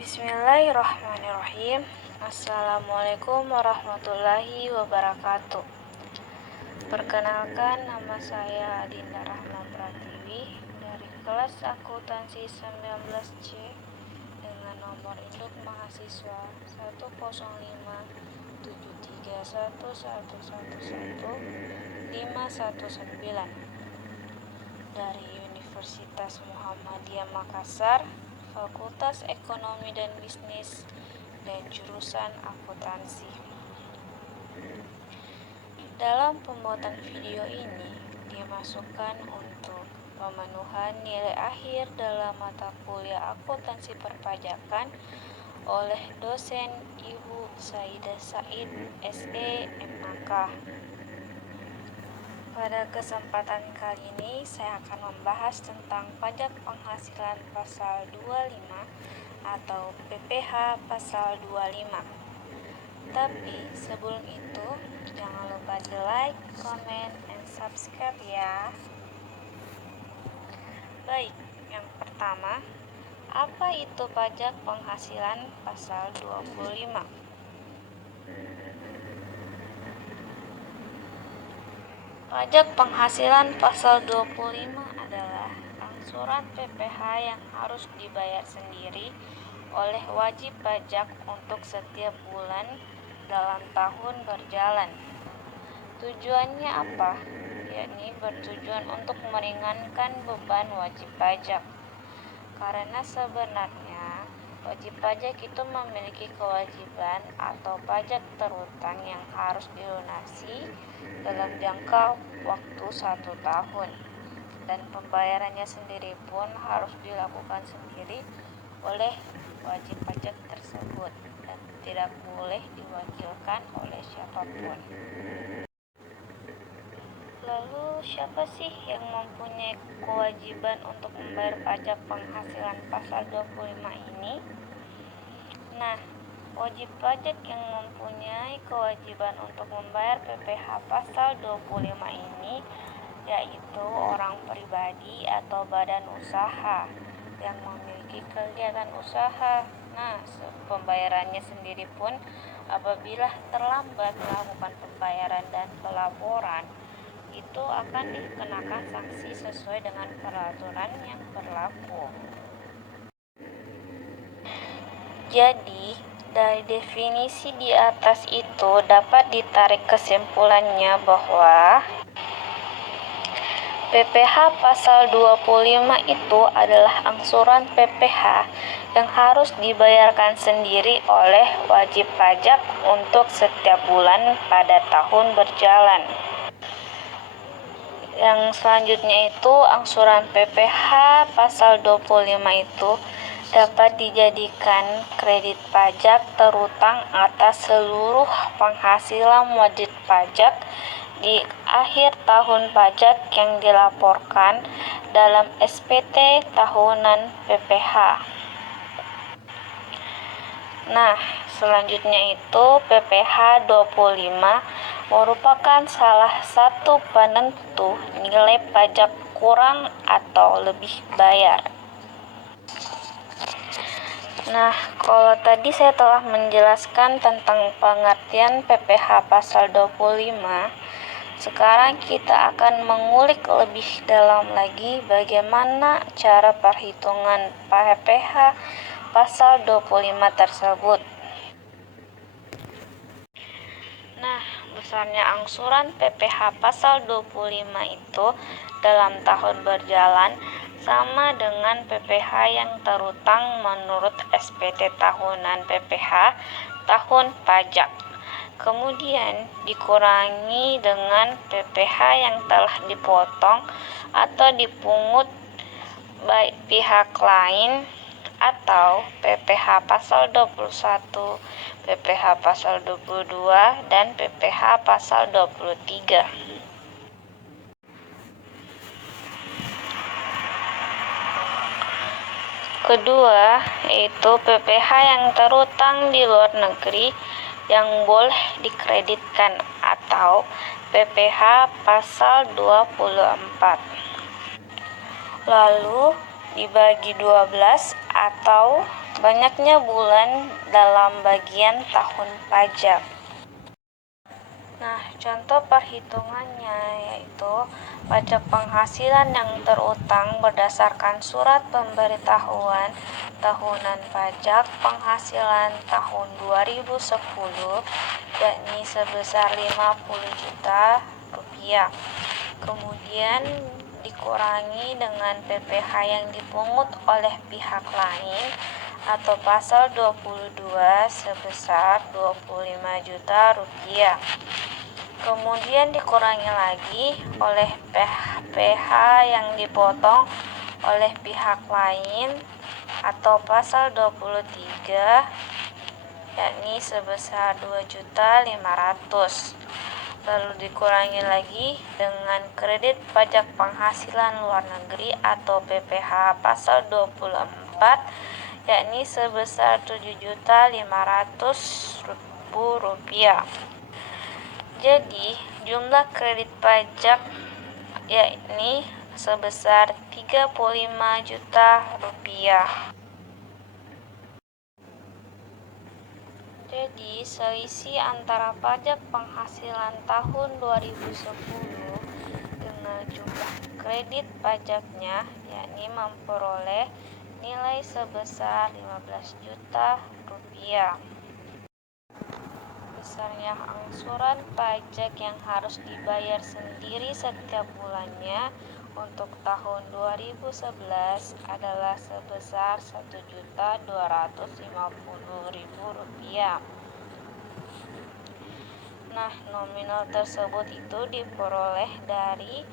Bismillahirrahmanirrahim. Assalamualaikum warahmatullahi wabarakatuh. Perkenalkan, nama saya Adinda Rahma Pratiwi dari kelas akuntansi 19C dengan nomor induk mahasiswa 1057311111519 dari Universitas Muhammadiyah Makassar, Fakultas Ekonomi dan Bisnis, dan jurusan akuntansi. Dalam pembuatan video ini dimasukkan untuk pemenuhan nilai akhir dalam mata kuliah akuntansi perpajakan oleh dosen Ibu Saidah Said, SE, MAK. Pada kesempatan kali ini saya akan membahas tentang pajak penghasilan pasal 25 atau PPh pasal 25. Tapi sebelum itu jangan lupa di like, comment, and subscribe ya. Baik, yang pertama, apa itu pajak penghasilan pasal 25? Pajak penghasilan pasal 25 adalah angsuran PPh yang harus dibayar sendiri oleh wajib pajak untuk setiap bulan dalam tahun berjalan. Tujuannya apa? Yakni bertujuan untuk meringankan beban wajib pajak. Karena sebenarnya wajib pajak itu memiliki kewajiban atau pajak terutang yang harus dilunasi dalam jangka waktu 1 tahun, dan pembayarannya sendiri pun harus dilakukan sendiri oleh wajib pajak tersebut dan tidak boleh diwakilkan oleh siapapun. Lalu siapa sih yang mempunyai kewajiban untuk membayar pajak penghasilan pasal 25 ini? Nah, wajib pajak yang mempunyai kewajiban untuk membayar PPh pasal 25 ini yaitu orang pribadi atau badan usaha yang memiliki kegiatan usaha. Nah, pembayarannya sendiri pun apabila terlambat melakukan pembayaran dan pelaporan, itu akan dikenakan sanksi sesuai dengan peraturan yang berlaku. Jadi, dari definisi di atas itu dapat ditarik kesimpulannya bahwa PPh pasal 25 itu adalah angsuran PPh yang harus dibayarkan sendiri oleh wajib pajak untuk setiap bulan pada tahun berjalan. Yang selanjutnya itu angsuran PPh pasal 25 itu dapat dijadikan kredit pajak terutang atas seluruh penghasilan wajib pajak di akhir tahun pajak yang dilaporkan dalam SPT tahunan PPh. Nah, selanjutnya itu PPh 25 merupakan salah satu penentu nilai pajak kurang atau lebih bayar. Nah, kalau tadi saya telah menjelaskan tentang pengertian PPh pasal 25, sekarang kita akan mengulik lebih dalam lagi bagaimana cara perhitungan PPh pasal 25 tersebut. Nah, besarnya angsuran PPh pasal 25 itu dalam tahun berjalan sama dengan PPh yang terutang menurut SPT tahunan PPh tahun pajak. Kemudian dikurangi dengan PPh yang telah dipotong atau dipungut baik pihak lain atau PPh pasal 21, PPh pasal 22, dan PPh pasal 23. Kedua, yaitu PPh yang terutang di luar negeri yang boleh dikreditkan atau PPh pasal 24. Lalu dibagi 12 atau banyaknya bulan dalam bagian tahun pajak. Nah, contoh perhitungannya yaitu pajak penghasilan yang terutang berdasarkan surat pemberitahuan tahunan pajak penghasilan tahun 2010 yakni sebesar 50 juta rupiah. Kemudian dikurangi dengan PPh yang dipungut oleh pihak lain atau pasal 22 sebesar 25 juta rupiah. Kemudian dikurangi lagi oleh PPh yang dipotong oleh pihak lain atau pasal 23 yakni sebesar 2.500.000. Lalu dikurangi lagi dengan kredit pajak penghasilan luar negeri atau PPh pasal 24 yakni sebesar 7.500.000 rupiah. Jadi, jumlah kredit pajak yakni sebesar 35 juta rupiah. Jadi, selisih antara pajak penghasilan tahun 2010 dengan jumlah kredit pajaknya yakni memperoleh nilai sebesar 15 juta rupiah. Besarnya angsuran pajak yang harus dibayar sendiri setiap bulannya untuk tahun 2011 adalah sebesar Rp1.250.000. Nah, nominal tersebut itu diperoleh dari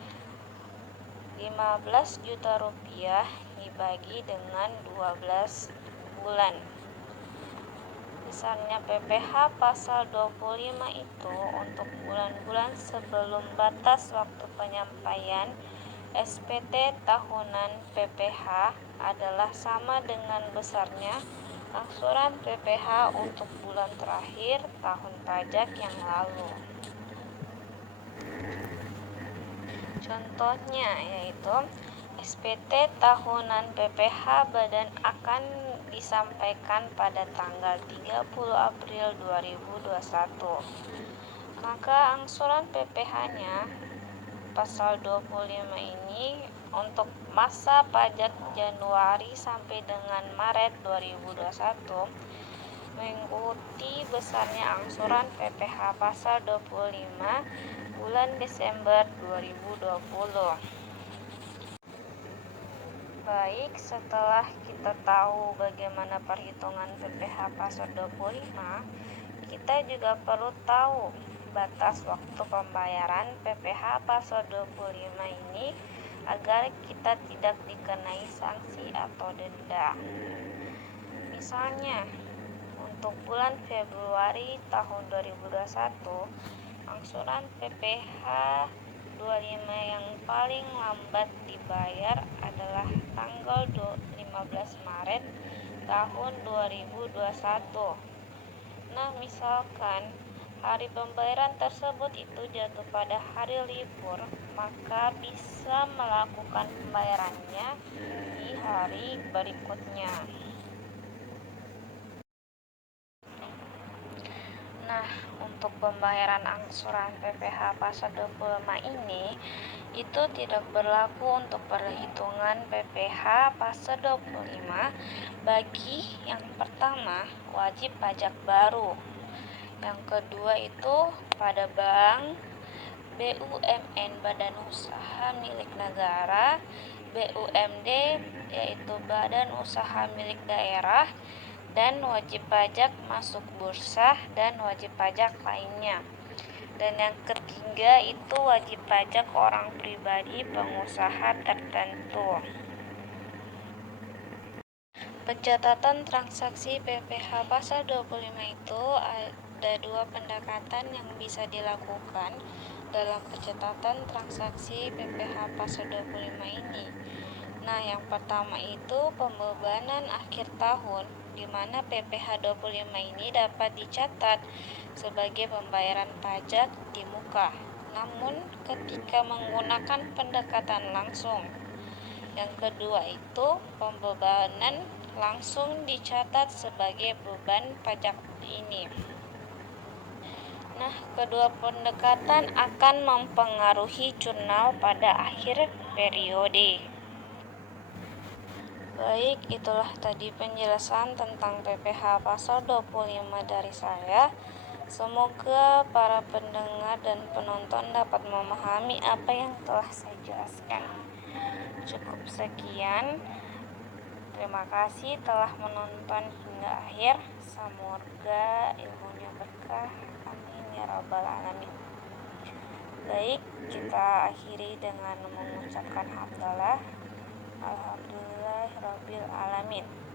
15 juta rupiah dibagi dengan 12 bulan. Besarnya PPh pasal 25 itu untuk bulan-bulan sebelum batas waktu penyampaian SPT tahunan PPh adalah sama dengan besarnya angsuran PPh untuk bulan terakhir tahun pajak yang lalu. Contohnya yaitu SPT tahunan PPh badan akan disampaikan pada tanggal 30 April 2021. Maka angsuran PPh-nya pasal 25 ini untuk masa pajak Januari sampai dengan Maret 2021 mengikuti besarnya angsuran PPh pasal 25 bulan Desember 2020. Baik, setelah kita tahu bagaimana perhitungan PPh pasal 25, kita juga perlu tahu batas waktu pembayaran PPh pasal 25 ini agar kita tidak dikenai sanksi atau denda. Misalnya, untuk bulan Februari tahun 2021, angsuran PPh 25 yang paling lambat dibayar adalah tanggal 15 Maret tahun 2021. Nah, misalkan hari pembayaran tersebut itu jatuh pada hari libur, maka bisa melakukan pembayarannya di hari berikutnya. Nah, untuk pembayaran angsuran PPh pasal 25 ini itu tidak berlaku untuk perhitungan PPh pasal 25 bagi yang pertama wajib pajak baru, yang kedua itu pada bank, BUMN badan usaha milik negara, BUMD yaitu badan usaha milik daerah, dan wajib pajak masuk bursa dan wajib pajak lainnya. Dan yang ketiga itu wajib pajak orang pribadi pengusaha tertentu. Pencatatan transaksi PPh pasal 25 itu ada dua pendekatan yang bisa dilakukan dalam pencatatan transaksi PPh pasal 25 ini. Nah, yang pertama itu pembebanan akhir tahun, di mana PPh 25 ini dapat dicatat sebagai pembayaran pajak di muka. Namun, ketika menggunakan pendekatan langsung, Yang kedua itu pembebanan langsung dicatat sebagai beban pajak ini. Nah, kedua pendekatan akan mempengaruhi jurnal pada akhir periode. Baik, itulah tadi penjelasan tentang PPh pasal 25 dari saya. Semoga para pendengar dan penonton dapat memahami apa yang telah saya jelaskan. Cukup sekian. Terima kasih telah menonton hingga akhir. Semoga ilmunya berkah. Amin ya rabbal alamin. Baik, kita akhiri dengan mengucapkan hamdalah. Alhamdulillahirabbil alamin.